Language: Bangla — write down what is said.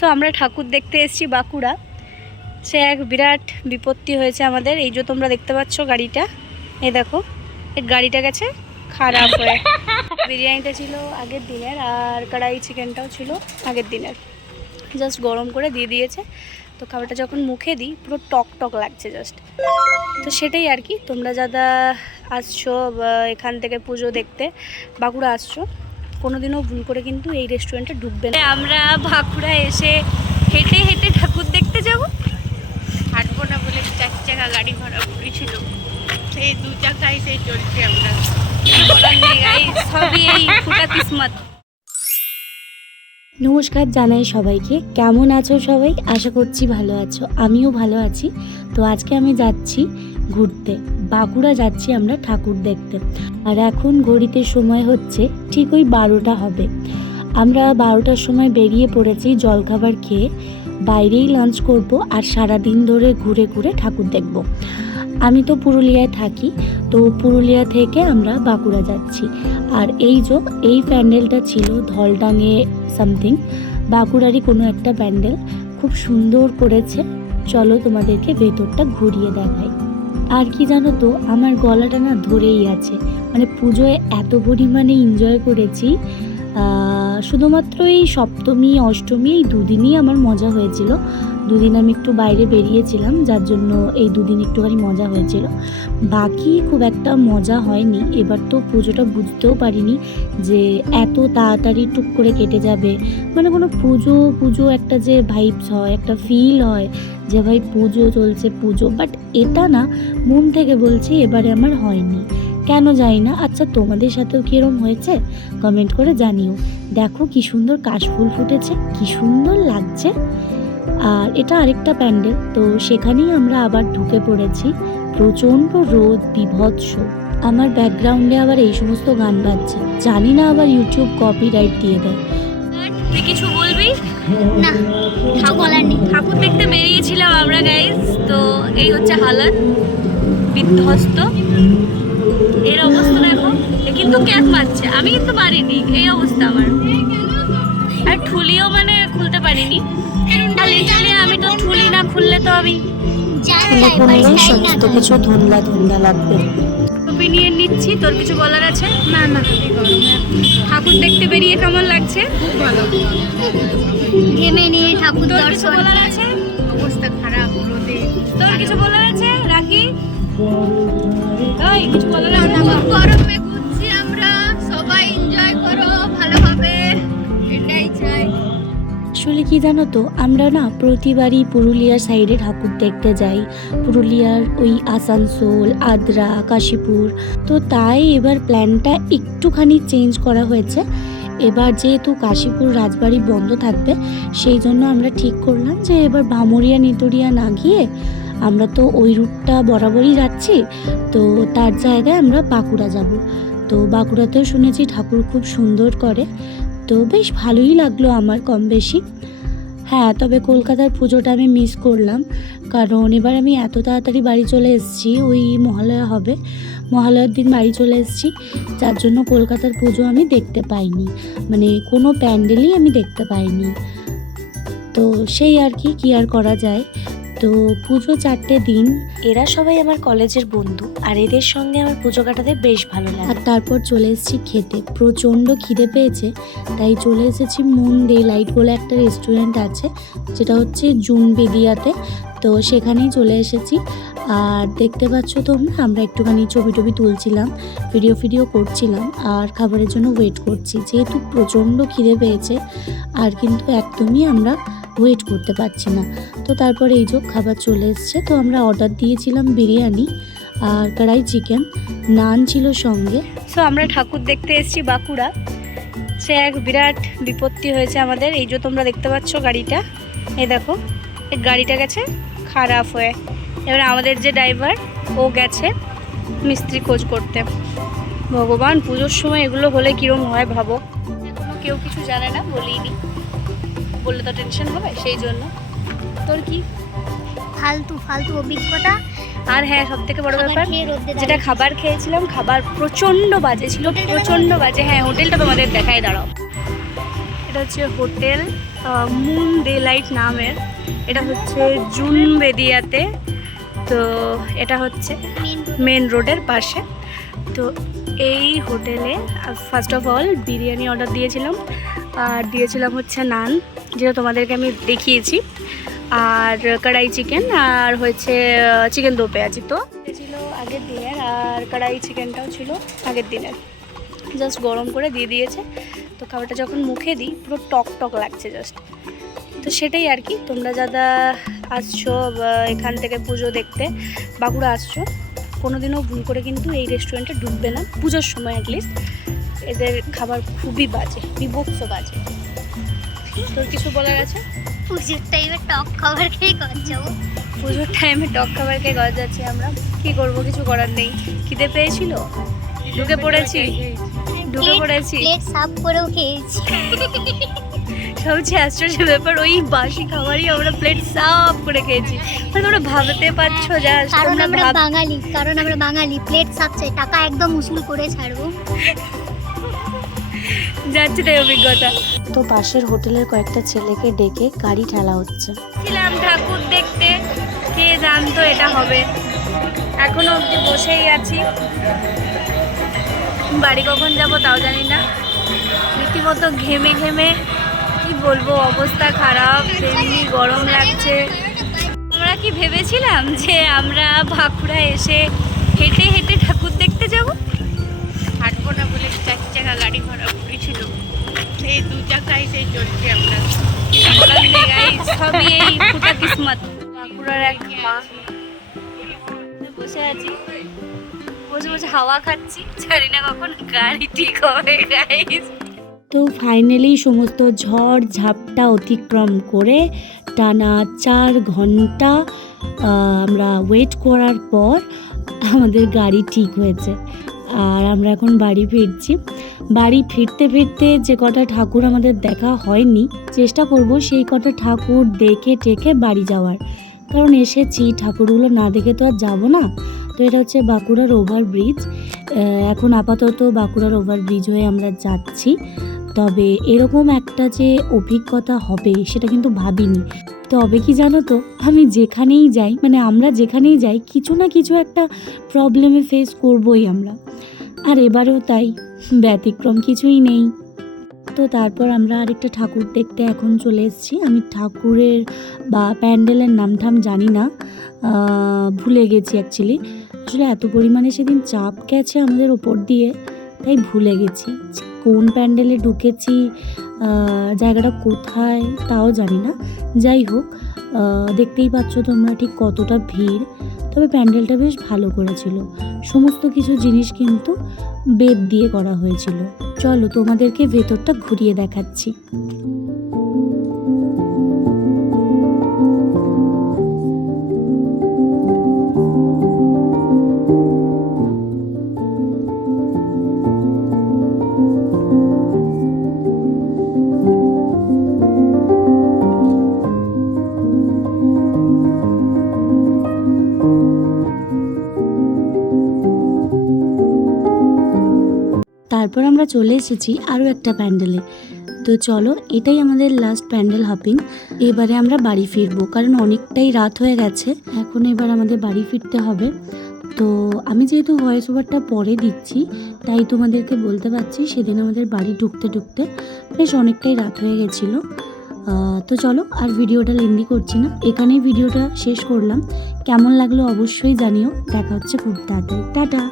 সো আমরা ঠাকুর দেখতে এসেছি বাঁকুড়া। সে এক বিরাট বিপত্তি হয়েছে আমাদের। এই যে তোমরা দেখতে পাচ্ছ গাড়িটা, এই দেখো এই গাড়িটা গেছে খারাপ হয়ে। বিরিয়ানিটা ছিল আগের দিনের আর কড়াই চিকেনটাও ছিল আগের দিনের, জাস্ট গরম করে দিয়ে দিয়েছে। তো খাবারটা যখন মুখে দিই পুরো টক টক লাগছে জাস্ট। তো সেটাই আর কি, তোমরা যারা আসছো এখান থেকে পুজো দেখতে বাঁকুড়া আসছো, কোনোদিনও ভুল করে কিন্তু এই রেস্টুরেন্টে ঢুকবে না। আমরা বাঁকুড়া এসে হেঁটে হেঁটে ঠাকুর দেখতে যাব, হাঁটবো না বলে 4 চাকা গাড়ি ভাড়া করেছিল, সেই 2 চাকায় সেই চলছে। আমরা সবই এই ফুটা কিসমত। নমস্কার জানাই সবাইকে, কেমন আছো সবাই? আশা করছি ভালো আছো, আমিও ভালো আছি। তো আজকে আমি যাচ্ছি ঘুরতে, বাঁকুড়া যাচ্ছি আমরা ঠাকুর দেখতে। আর এখন ঘড়িতে সময় হচ্ছে ঠিক ওই 12টা হবে। আমরা 12টার সময় বেরিয়ে পড়েছি জলখাবার খেয়ে, বাইরেই লাঞ্চ করব আর সারা দিন ধরে ঘুরে ঘুরে ঠাকুর দেখব। আমি তো পুরুলিয়ায় থাকি, তো পুরুলিয়া থেকে আমরা বাঁকুড়া যাচ্ছি। আর এই প্যান্ডেলটা ছিল ধলডাঙে সামথিং, বাঁকুড়ারই কোনো একটা প্যান্ডেল, খুব সুন্দর করেছে। চলো তোমাদেরকে ভেতরটা ঘুরিয়ে দেখাই। আর কি জানো তো, আমার গলাটা না ধরেই আছে, মানে পুজোয় এত পরিমাণে এনজয় করেছি। শুধুমাত্র এই সপ্তমী অষ্টমী এই দুদিনই আমার মজা হয়েছিল। দুদিন আমি একটু বাইরে বেরিয়েছিলাম, যার জন্য এই দুদিন একটুখানি মজা হয়েছিল, বাকি খুব একটা মজা হয়নি। এবার তো পুজোটা বুঝতেও পারিনি যে এত তাড়াতাড়ি টুক করে কেটে যাবে। মানে কোনো পুজো একটা যে ভাইবস হয়, একটা ফিল হয় যে ভাই পুজো চলছে পুজো, বাট এটা না, মন থেকে বলছি এবারে আমার হয়নি, কেন জানি না। আচ্ছা তোমাদের সাথেও কীরকম হয়েছে কমেন্ট করে জানিও। দেখো কি সুন্দর কাশফুল ফুটেছে, কি সুন্দর লাগছে। আর এটা আরেকটা প্যান্ডেল, তো সেখানেই আমরা আবার ঢুকে পড়েছি। প্রচণ্ড রোদ, বীভৎস। আমার ব্যাকগ্রাউন্ডে আবার এই সমস্ত গান বাজছে, জানি না আবার ইউটিউব কপিরাইট দিয়ে দেয়। তুই কিছু বলবি না? কিছু বলার নেই। ঠাকুর দেখতে বেরিয়েছিলাম আমরা গাইজ, তো এই হচ্ছে হালাত, বিধ্বস্ত। এর অবস্থা দেখো, এ কিন্তু ক্যাপ মারছে, আমি কিন্তু পারিনি, এই অবস্থা আমার। আর ঠুলিও মানে খুলতে পারিনি, আমি তো ঠুলি না খুললে তো আমি সমস্ত কিছু ধুন্দলা ধুন্দলা লাগবে। ওপিনিয়ন নিচ্ছি, তোর কিছু বলার আছে? না না, ঠাকুর দেখতে বেরিয়ে কেমন লাগছে? ভালো। ঘেমে নিয়ে ঠাকুর তোর কিছু দর্শন। বলার আছে? অবস্থা খারাপ, রোদে। তোর কিছু বলার আছে রাখি? কিছু বলার আছে? গরমে ঘুরছি আমরা, সবাই এনজয় করো ভালোভাবে, এটাই চাই। আসলে কি জানো তো, আমরা না প্রতিবারই পুরুলিয়ার সাইডে ঠাকুর দেখতে যাই, পুরুলিয়ার ওই আসানসোল, আদ্রা, কাশীপুর। তো তাই এবার প্ল্যানটা একটুখানি চেঞ্জ করা হয়েছে। এবার যেহেতু কাশীপুর রাজবাড়ি বন্ধ থাকবে, সেই জন্য আমরা ঠিক করলাম যে এবার ভামুরিয়া নিতুরিয়া না গিয়ে আমরা তো ওই রুটটা বরাবরই যাচ্ছি, তো তার জায়গায় আমরা বাঁকুড়া যাব। তো বাঁকুড়াতেও শুনেছি ঠাকুর খুব সুন্দর করে, তো বেশ ভালোই লাগলো আমার কম বেশি। হ্যাঁ, তবে কলকাতার পুজোটা আমি মিস করলাম, কারণ এবার আমি এত তাড়াতাড়ি বাড়ি চলে এসেছি, ওই মহালয়া হবে, মহালয়ার দিন বাড়ি চলে এসেছি, যার জন্য কলকাতার পুজো আমি দেখতে পাইনি, মানে কোনো প্যান্ডেলই আমি দেখতে পাইনি। তো সেই আর কি আর করা যায়। তো পুজো 4টে দিন, এরা সবাই আমার কলেজের বন্ধু, আর এদের সঙ্গে আমার পুজো কাটাতে বেশ ভালো লাগে। আর তারপর চলে এসেছি খেতে, প্রচণ্ড খিদে পেয়েছে, তাই চলে এসেছি মুন ডে লাইট বলে একটা রেস্টুরেন্ট আছে, যেটা হচ্ছে জুন বেদিয়াতে। তো সেখানেই চলে এসেছি। আর দেখতে পাচ্ছ তোমরা, আমরা একটুখানি ছবি তুলছিলাম, ভিডিও করছিলাম, আর খাবারের জন্য ওয়েট করছি, যেহেতু প্রচণ্ড খিদে পেয়েছে আর কিন্তু একদমই আমরা ওয়েট করতে পারছি না। তো তারপরে এই যে খাবার চলে এসছে। তো আমরা অর্ডার দিয়েছিলাম বিরিয়ানি আর কড়াই চিকেন, নান ছিল সঙ্গে। সো আমরা ঠাকুর দেখতে এসেছি বাঁকুড়া। সে এক বিরাট বিপত্তি হয়েছে আমাদের। এই যে তোমরা দেখতে পাচ্ছ গাড়িটা, এই দেখো এই গাড়িটা গেছে খারাপ হয়ে। এবার আমাদের যে ড্রাইভার, ও গেছে মিস্ত্রি খোঁজ করতে। ভগবান, পুজোর সময় এগুলো হলে কীরকম হয় ভাবো। এখনো কেউ কিছু জানে না, বলিনি, বললে তো টেনশন হবে, সেই জন্য। তোর কি ফালতু অভিজ্ঞতা? আর হ্যাঁ, সব থেকে বড় ব্যাপার, যেটা খাবার খেয়েছিলাম, খাবার প্রচণ্ড বাজে ছিল, প্রচণ্ড বাজে। হ্যাঁ, হোটেলটা তোমাদের দেখাই, দাঁড়াও। এটা হচ্ছে হোটেল মুন ডে লাইট নামের। এটা হচ্ছে জুন বেদিয়াতে। তো এটা হচ্ছে মেন রোডের পাশে। তো এই হোটেলে first of all biryani order দিয়েছিলাম, আর দিয়েছিলাম হচ্ছে নান, যেটা তোমাদেরকে আমি দেখিয়েছি, আর কড়াই চিকেন, আর হয়েছে চিকেন দো পেঁয়াজি। তো ছিল আগের দিনের, আর কড়াই চিকেনটাও ছিল আগের দিনের, জাস্ট গরম করে দিয়ে দিয়েছে। তো খাবারটা যখন মুখে দিই পুরো টক টক লাগছে জাস্ট। তো সেটাই আর কি, তোমরা যারা আসছো এখান থেকে পুজো দেখতে বাঁকুড়া আসছো, কোনোদিনও ভুল করে কিন্তু এই রেস্টুরেন্টে ঢুকবে না পুজোর সময় অ্যাটলিস্ট। এদের খাবার খুবই বাজে, বিভৎস বাজে। তোর কিছু বলার আছে? পুজোর টাইমে টক খাবার খেয়ে ঘর যাবো। পুজোর টাইমে টক খাবার খেয়ে ঘর যাচ্ছি আমরা, কি করব, কিছু করার নেই। খিদে পেয়েছিল, ঢুকে পড়েছি। প্লেট সাফ করেও খেয়েছি। সবচেয়ে আশ্চর্য ব্যাপার, ওই বাসি খাবারই আমরা প্লেট সাফ করে খেয়েছি। মানে তোমরা ভাবতে পারছো যা, কারণ আমরা বাঙালি প্লেট সাফ চাই, টাকা একদম উসুল করে ছাড়বো। যাচ্ছে তাই অভিজ্ঞতা। তো পাশের হোটেলের কয়েকটা ছেলেকে ডেকে গাড়ি ঠেলা হচ্ছে। ছিলাম ঠাকুর দেখতে, কে জানতো এটা হবে। এখনো অবধি বসেই আছি, বাড়ি কখন যাব তাও জানি না। রীতিমতো ঘেমে ঘেমে কি বলবো, অবস্থা খারাপ, এমনি গরম লাগছে। আমরা কি ভেবেছিলাম যে আমরা বাঁকুড়া এসে হেঁটে হেঁটে ঠাকুর দেখতে যাব? হাঁটবো না বলে 4 চাকা গাড়ি ভাড়া করেছিল, সেই 2 চাকায় সেই চলছি আমরা। কিছু বলার নেই গাইস, সবই এই ফুটা কিসমত। বাঁকুড়ার এক মা, বসে আছি, বসে বসে হাওয়া খাচ্ছি, জানি না কখন গাড়ি ঠিক হবে গাইস। তো ফাইনালি সমস্ত ঝড় ঝাপটা অতিক্রম করে টানা 4 ঘন্টা আমরা ওয়েট করার পর আমাদের গাড়ি ঠিক হয়েছে, আর আমরা এখন বাড়ি ফিরছি। বাড়ি ফিরতে ফিরতে যে কটা ঠাকুর আমাদের দেখা হয়নি, চেষ্টা করব সেই কটা ঠাকুর দেখে টেকে বাড়ি যাওয়ার, কারণ এসেছি ঠাকুরগুলো না দেখে তো আর যাবো না। তো এটা হচ্ছে বাঁকুড়ার ওভারব্রিজ। এখন আপাতত বাঁকুড়ার ওভারব্রিজ হয়ে আমরা যাচ্ছি, তবে এরকম একটা যে অভিজ্ঞতা হবে সেটা কিন্তু ভাবিনি। তবে কি জানো তো, আমি যেখানেই যাই, মানে আমরা যেখানেই যাই, কিছু না কিছু একটা প্রবলেমে ফেস করবই আমরা, আর এবারেও তাই, ব্যতিক্রম কিছুই নেই। তো তারপর আমরা আরেকটা ঠাকুর দেখতে এখন চলে এসেছি। আমি ঠাকুরের বা প্যান্ডেলের নামঠাম জানি না, ভুলে গেছি অ্যাকচুয়ালি। আসলে এত পরিমাণে সেদিন চাপ গেছে আমাদের ওপর দিয়ে, তাই ভুলে গেছি কোন প্যান্ডেলে ঢুকেছি, জায়গাটা কোথায় তাও জানি না। যাই হোক, দেখতেই পাচ্ছ তোমরা ঠিক কতটা ভিড়। তবে প্যান্ডেলটা বেশ ভালো করেছিল, সমস্ত কিছু জিনিস কিন্তু বেদ দিয়ে করা হয়েছিল। চলো তোমাদেরকে ভেতরটা ঘুরিয়ে দেখাচ্ছি। তারপর আমরা চলে এসেছি আরও একটা প্যান্ডেলে। তো চলো, এটাই আমাদের লাস্ট প্যান্ডেল হপিং। এবারে আমরা বাড়ি ফিরবো, কারণ অনেকটাই রাত হয়ে গেছে, এখন এবার আমাদের বাড়ি ফিরতে হবে। তো আমি যেহেতু ভয়েস ওভারটা পরে দিচ্ছি, তাই তোমাদেরকে বলতে পারছি সেদিন আমাদের বাড়ি ঢুকতে ঢুকতে বেশ অনেকটাই রাত হয়ে গেছিলো। তো চলো, আর ভিডিওটা লেন্দি করছি না, এখানেই ভিডিওটা শেষ করলাম। কেমন লাগলো অবশ্যই জানিও। দেখা হচ্ছে খুব তাড়াতাড়ি, টাটা।